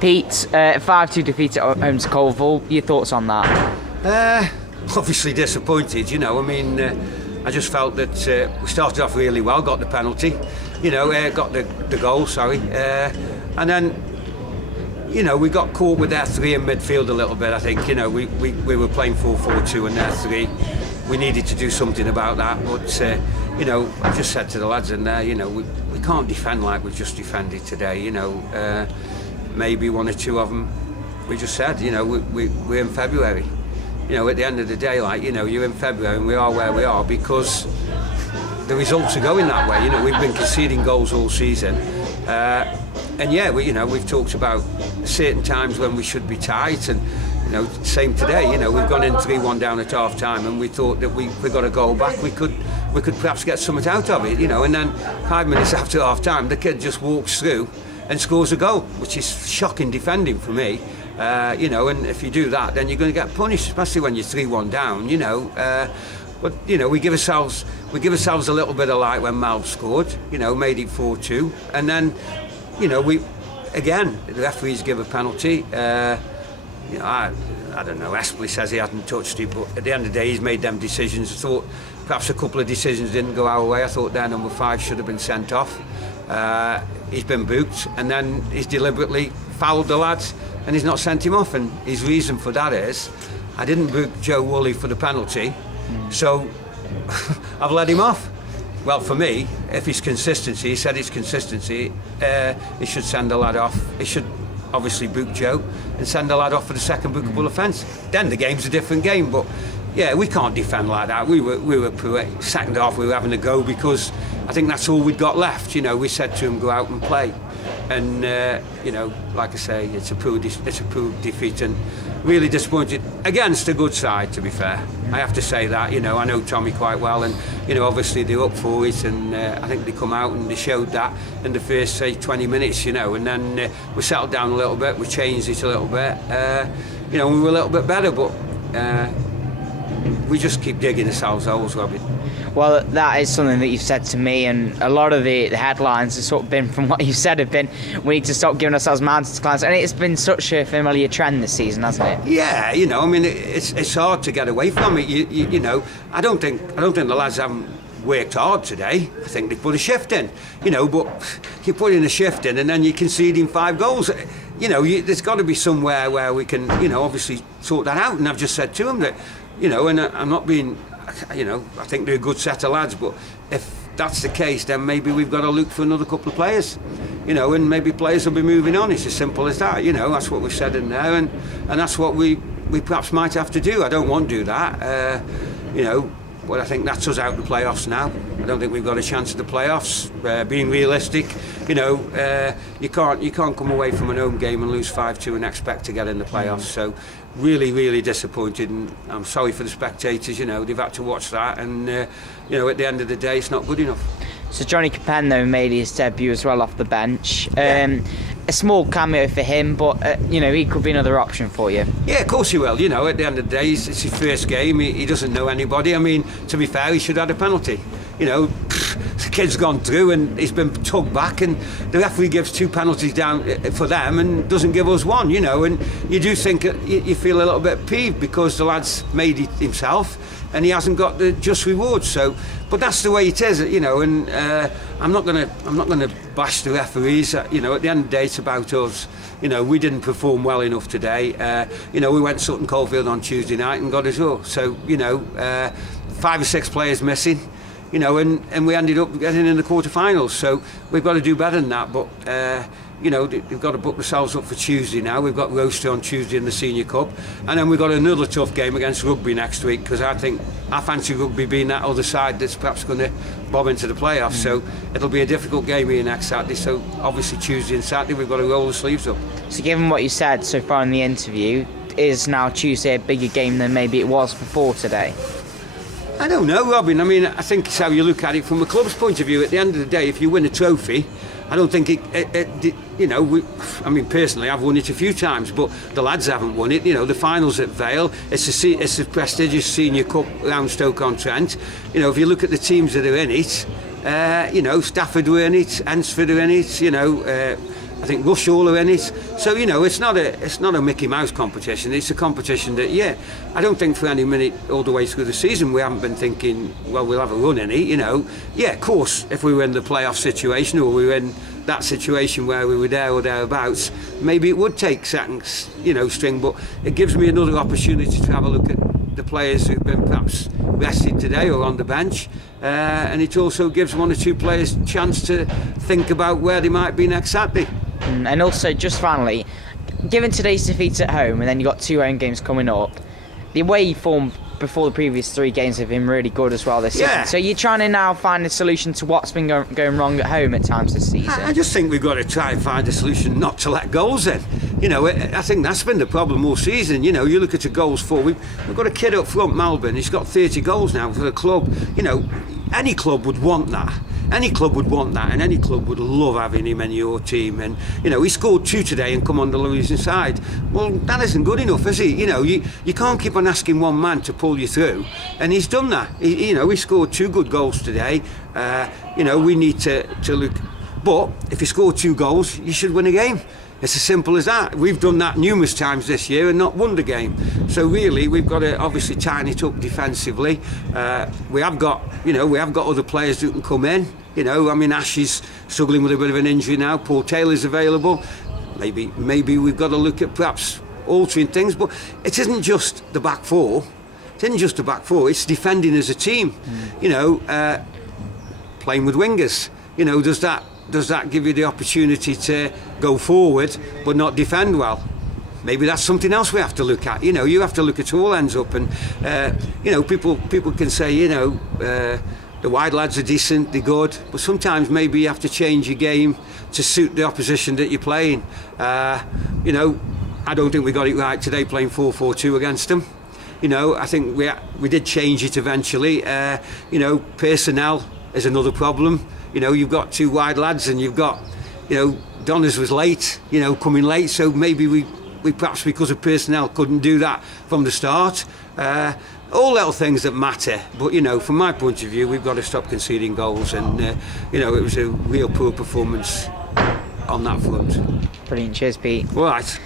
Pete, 5-2 defeat at home to Coalville. Your thoughts on that? Obviously disappointed, you know. I mean, I just felt that we started off really well, got the penalty, you know, got the goal, sorry. And then, you know, we got caught with their three in midfield a little bit, I think. You know, we were playing 4-4-2 and their three. We needed to do something about that, but, you know, I just said to the lads in there, you know, we can't defend like we've just defended today, you know. Maybe one or two of them, we just said, you know, we're in February. You know, at the end of the day, like, you know, you're in February and we are where we are because the results are going that way. You know, we've been conceding goals all season. And yeah, you know, we've talked about certain times when we should be tight, and you know, same today. You know, we've gone in 3-1 down at half time, and we thought that we got a goal back. We could perhaps get something out of it. You know, and then 5 minutes after half time, the kid just walks through and scores a goal, which is shocking defending for me. You know, and if you do that, then you're going to get punished, especially when you're 3-1 down. You know, but you know, we give ourselves a little bit of light when Mal scored. You know, made it 4-2, and then. You know, the referees give a penalty. You know, I don't know, Espley says he hasn't touched it, but at the end of the day, he's made them decisions. I thought perhaps a couple of decisions didn't go our way. I thought their number 5 should have been sent off. He's been booked, and then he's deliberately fouled the lads, and he's not sent him off. And his reason for that is, I didn't book Joe Woolley for the penalty, so I've let him off. Well, for me, if it's consistency, he said it's consistency, he should send the lad off. He should obviously book Joe and send the lad off for the second bookable offence. Then the game's a different game, but yeah, we can't defend like that. We were second half, we were having a go because I think that's all we'd got left. You know, we said to him, go out and play. And, you know, like I say, it's a poor defeat and really disappointed against a good side, to be fair. I have to say that, you know, I know Tommy quite well and, you know, obviously they're up for it and I think they come out and they showed that in the first, say, 20 minutes, you know, and then we settled down a little bit, we changed it a little bit, you know, we were a little bit better, but we just keep digging ourselves holes, Robbie. Well, that is something that you've said to me, and a lot of the headlines have sort of been from what you've said have been, we need to stop giving ourselves mountains to climb, and it's been such a familiar trend this season, hasn't it? Yeah, you know, I mean, it's hard to get away from it. You know, I don't think the lads haven't worked hard today. I think they put a shift in, you know, but you put in a shift in and then you're conceding 5 goals. You know, there's got to be somewhere where we can, you know, obviously sort that out. And I've just said to them that, you know, and I'm not being, you know, I think they're a good set of lads, but if that's the case, then maybe we've got to look for another couple of players, you know, and maybe players will be moving on. It's as simple as that, you know. That's what we've said in there, and that's what we perhaps might have to do. I don't want to do that, you know, but I think that's us out of the playoffs now. I don't think we've got a chance at the playoffs. Being realistic, you know, you can't come away from an home game and lose 5-2 and expect to get in the playoffs. So really, really disappointed, and I'm sorry for the spectators. You know, they've had to watch that, and you know, at the end of the day, it's not good enough. So Johnny Capen, though, made his debut as well off the bench. Yeah. A small cameo for him, but you know, he could be another option for you. Yeah, of course he will. You know, at the end of the day, it's his first game. He doesn't know anybody. I mean, to be fair, he should have had a penalty. You know, the kid's gone through and he's been tugged back, and the referee gives 2 penalties down for them and doesn't give us 1. You know, and you do think you feel a little bit peeved because the lad's made it himself and he hasn't got the just reward. So, but that's the way it is, you know. And I'm not gonna bash the referees. You know, at the end of the day, it's about us. You know, we didn't perform well enough today. You know, we went Sutton Coalville on Tuesday night and got us all. So, you know, 5 or 6 players missing. You know, and we ended up getting in the quarterfinals. So we've got to do better than that. But you know, they've got to book themselves up for Tuesday now. We've got Roaster on Tuesday in the Senior Cup, and then we've got another tough game against Rugby next week, because I fancy Rugby being that other side that's perhaps going to bob into the playoffs. So it'll be a difficult game here next Saturday. So obviously Tuesday and Saturday we've got to roll the sleeves up. So given what you said so far in the interview, is now Tuesday a bigger game than maybe it was before today? I don't know, Robin. I mean, I think it's how you look at it from the club's point of view. At the end of the day, if you win a trophy, I don't think it you know, I mean, personally, I've won it a few times, but the lads haven't won it. You know, the finals at Vale, it's a prestigious Senior Cup round Stoke-on-Trent. You know, if you look at the teams that are in it, you know, Stafford were in it, Ensford are in it, you know, I think Rushall are in it. So it's not a Mickey Mouse competition. It's a competition that I don't think for any minute all the way through the season we haven't been thinking, well, we'll have a run in it. Of course, if we were in the playoff situation or we were in that situation where we were there or thereabouts, maybe it would take second string. But it gives me another opportunity to have a look at the players who've been perhaps rested today or on the bench, and it also gives one or two players a chance to think about where they might be next Saturday. And also, just finally, given today's defeats at home and then you've got 2 home games coming up, the away form before the previous 3 games have been really good as well this season. So you're trying to now find a solution to what's been going wrong at home at times this season. I just think we've got to try and find a solution not to let goals in. I think that's been the problem all season. You look at the goals for. We've got a kid up front, Melbourne. He's got 30 goals now for the club. Any club would want that. Any club would want that, and any club would love having him in your team. And he scored 2 today and come on the losing side. Well, that isn't good enough, is he? You can't keep on asking one man to pull you through, and he's done that. He scored 2 good goals today. We need to look. But if you score 2 goals, you should win a game. It's as simple as that. We've done that numerous times this year and not won the game. So really, we've got to obviously tighten it up defensively. We have got other players who can come in. Ash is struggling with a bit of an injury now. Paul Taylor's available. Maybe we've got to look at perhaps altering things. But it isn't just the back four. It's defending as a team. Playing with wingers. Does that give you the opportunity to go forward but not defend well? Maybe that's something else we have to look at. You have to look at all ends up, and people can say the wide lads are decent, they're good, but sometimes maybe you have to change your game to suit the opposition that you're playing. I don't think we got it right today playing 4-4-2 against them. I think we did change it eventually. Personnel is another problem. You've got 2 wide lads, and you've got, Donners was late, coming late, so maybe we perhaps because of personnel couldn't do that from the start. All little things that matter, but from my point of view, we've got to stop conceding goals, and it was a real poor performance on that front. Brilliant, cheers Pete. All right.